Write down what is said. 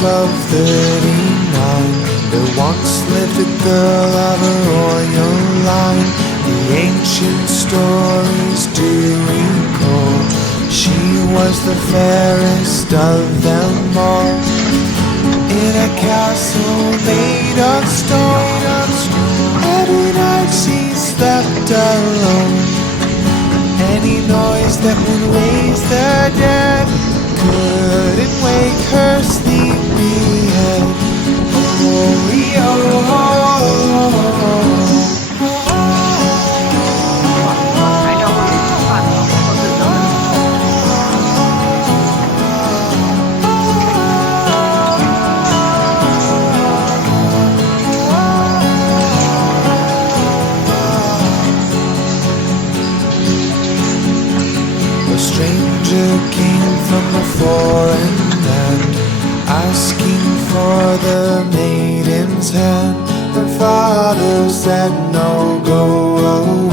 1239, there once lived a girl of a royal line. The ancient stories do recall she was the fairest of them all. In a castle made of stone, every night she slept alone. Any noise that would raise the dead couldn't wake her sleepy head. A stranger came from a foreign land, asking for the maiden's hand. Her father said, no, go away.